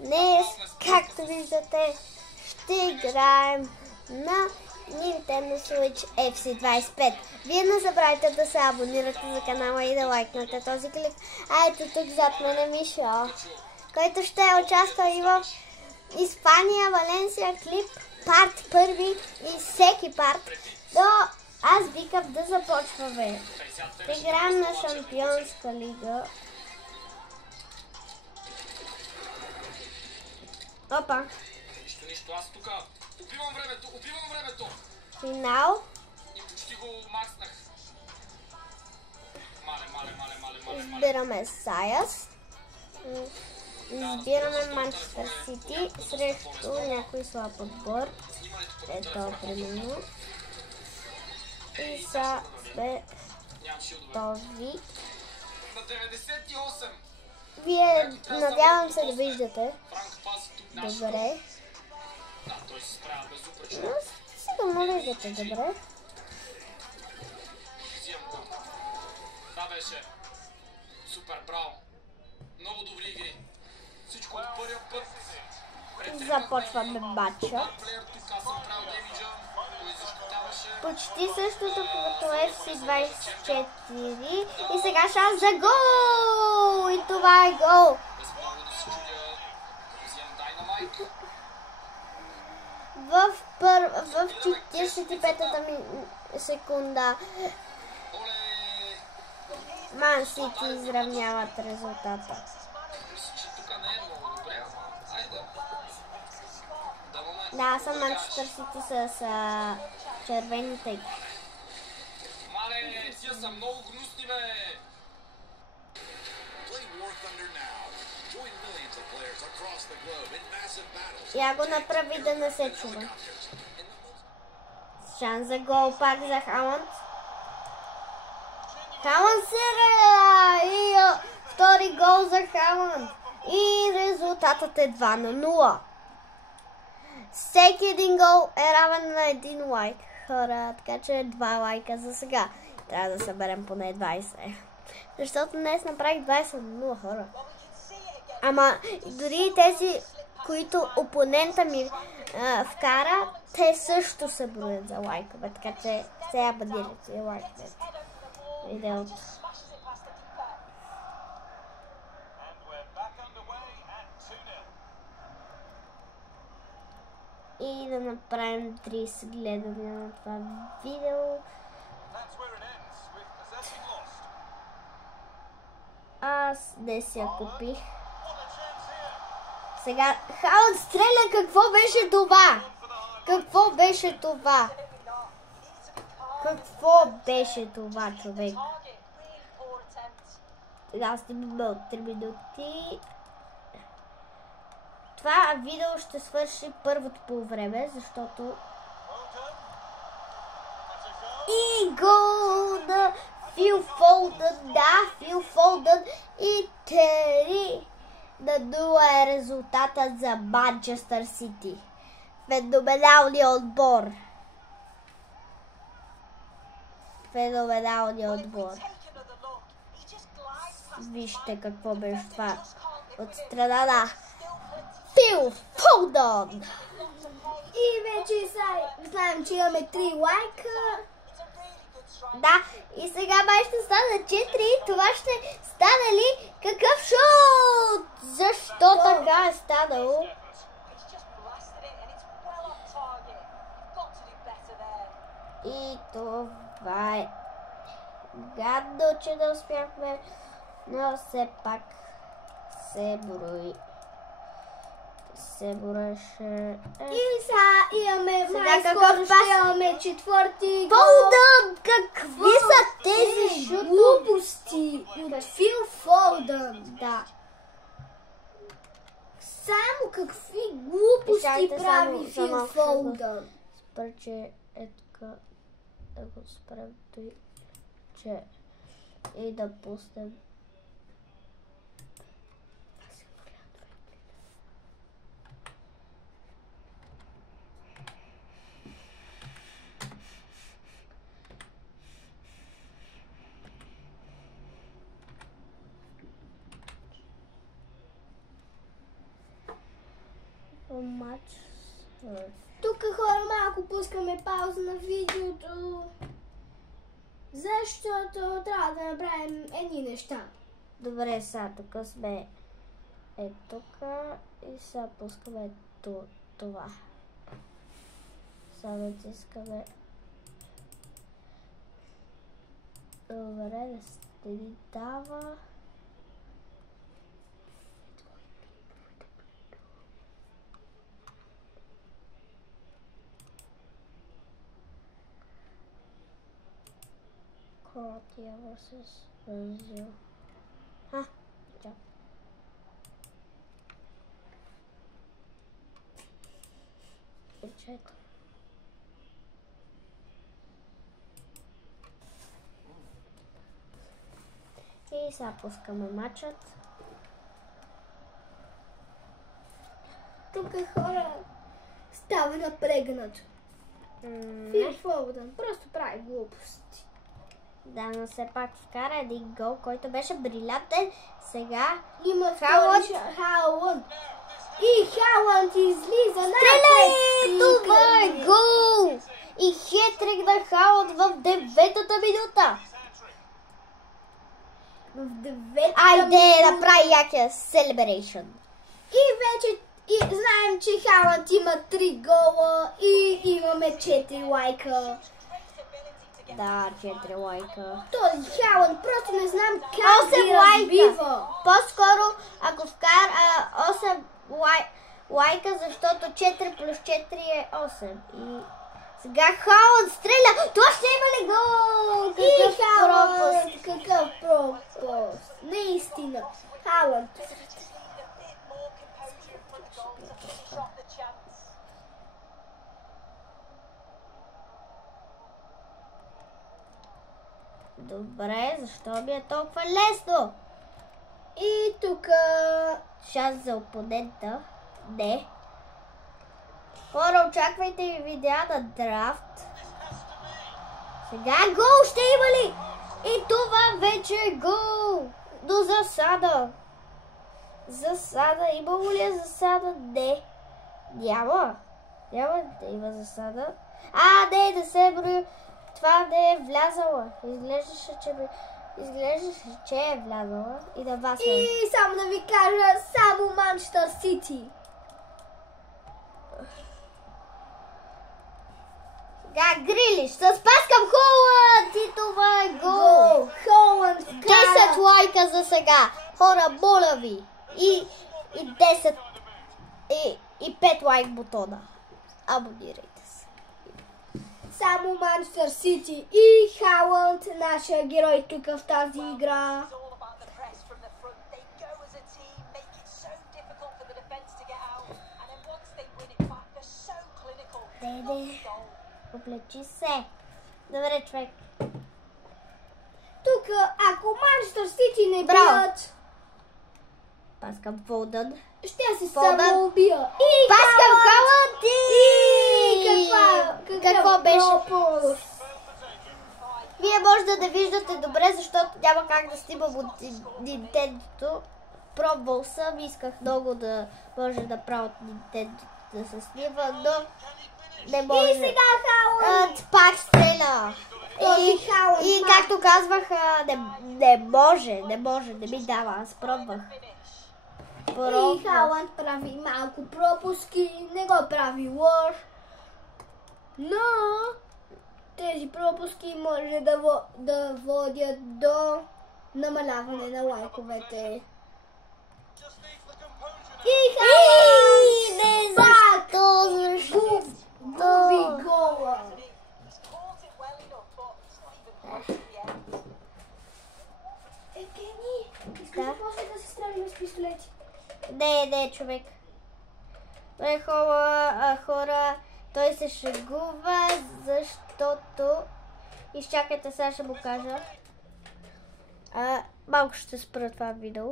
Днес, както виждате, ще играем на Nintendo Switch FC25. Вие не забравяйте да се абонирате за канала и да лайкнете този клип. А ето тук зад мен е Мишо, който ще участва и в Испания, Валенсия клип, парт първи и всеки парт. Аз викам да започваме. Играем на Шампионска лига. Опа. Нищо, аз тук убивам времето. Финал. И почти го макснах. Мале. Избираме Саяс. Избираме Манчестър Сити срещу някой слаб отбор. Ето, примерно. И са този. На 98. Вие, надявам се да виждате. Добре. Да, той се справя безупречно. Но сигурно виждате добре. Взимам го. Да, беше. Супер, браво. Много добри игри. Всичко от първия път. Започваме матча. Тук аз съм правил демиджа. Той защитаваше. Почти същото като FC24. И сега шанс за гол! И това е гол! Без много да се чудя. Взимам Дайнамайт. В 45-та секунда Оле! Ман Сити изравняват резултата. Мисля, че тук не е много добре, ама айде. Да, съм Манчестър Сити с червените. Мале, тия са много гнусни, бе! Я го направи да не се чува. Шанс за гол пак за Халанд. Халанд се и втори гол за Халанд. И резултатът е 2-0. Всеки един гол е равен на един лайк, хора, така че 2 лайка за сега. Трябва да съберем поне 20. Защото днес направих 20-0, хора. Ама дори тези, които опонента ми вкара, те също се броят за лайкове, така че сега бъдете и лайкнете видеото. И да направим 30 гледания на това видео. Аз не си я купих. Сега Халанд стреля. Какво беше това? Какво беше това? Какво беше това, човек? Сега снимаме от 3 минути. Това видео ще свърши първото полувреме, защото... И гол на Фил Фолдън, да, Фил Фолдън и 3-0 е резултатът за Манчестър Сити. Феноменалният отбор. Феноменалният отбор. Вижте какво беше това от страна на Фил Фолдън. И вече знаем, че имаме 3 лайка. Да, и сега май ще стане 4. Това ще стане ли? Какъв шут? Защо така е станало? И това е гадно, че не успяхме, но все пак се брои. Се броеше. И сега имаме майскоро, ще имаме четвърти гол. Фолдън! Какви са тези глупости от Фил Фолдън? Да. Само какви глупости прави Фил Фолдън? Спра, че е така да го спрем той, че и да пуснем. матч. Тук хора малко пускаме пауза на видеото, защото трябва да направим едни неща. Добре, сега тук сме тук и сега пускаме това. Сега натискаме. Добре, да се ни дава. Croatia vs Brazil. Чак. Печето. И сега пускаме матчът. Тук хора става напрегнато. Фил Фоден просто прави глупости. Да, но все пак вкара един гол, който беше брилянтен. Сега Има Халанд. Халанд. И Халанд излиза Стреляй! напред. Това е гол! И хетрик на Халанд в 9-та минута. В 9-та Айде, минута. направи якия celebration. И вече знаем, че Халанд има 3 гола и имаме 4 лайка. Да, 4 лайка. Този Халанд просто не знам как 8 ги лайка. разбива. По-скоро, ако вкара 8 лайка, защото 4 плюс 4 е 8. И сега Халанд стреля. Това ще има ли гол? И Какъв пропуск. Какъв пропуск. Наистина. Халанд. Добре, защо ми е толкова лесно? И тук Шанс за опонента. Не. Хора, очаквайте ми видеа на драфт. Сега гол ще има ли? И това вече е гол. До засада. Засада. Имало ли е засада? Не. Няма. Няма да има засада. Не се брои. Това не е влязала. Изглеждаше, че е влязала и да вас. и само да ви кажа, само Манчестър Сити. Сега Грилиш с пас към Холанд и това е гол. Холанд 10 лайка за сега. Хора, моля ви. И 10 и 5 лайк бутона. Абонирайте се. Само Манчестър Сити и Халанд, нашия герой тук в тази игра. Деде, облечи се. Добре, човек. Тук, ако Манчестър Сити не Браво. бият, Пас към Фолдън. ще се Фолдън. самоубия. И Пас към Халанд Какво беше? пропуск? Вие може да не виждате добре, защото няма как да снимам от Nintendo. Пробвал съм, исках много да може да правя от Nintendo да се снима, но не може. И сега Халанд. Пак стреля. Този Халанд И пак. както казвах, не може, не ми дава, аз пробвах. И Халанд прави малко пропуски, не го прави лош. Но тези пропуски може да водят до намаляване на лайковете. И Халанд! Не, Пак защо? губи гола. Евгений, искаш ли после да се стрелим с пистолети? Не, човек. Бе, хора, той се шегува, защото... Изчакайте, сега ще му кажа. Малко ще спра това видео.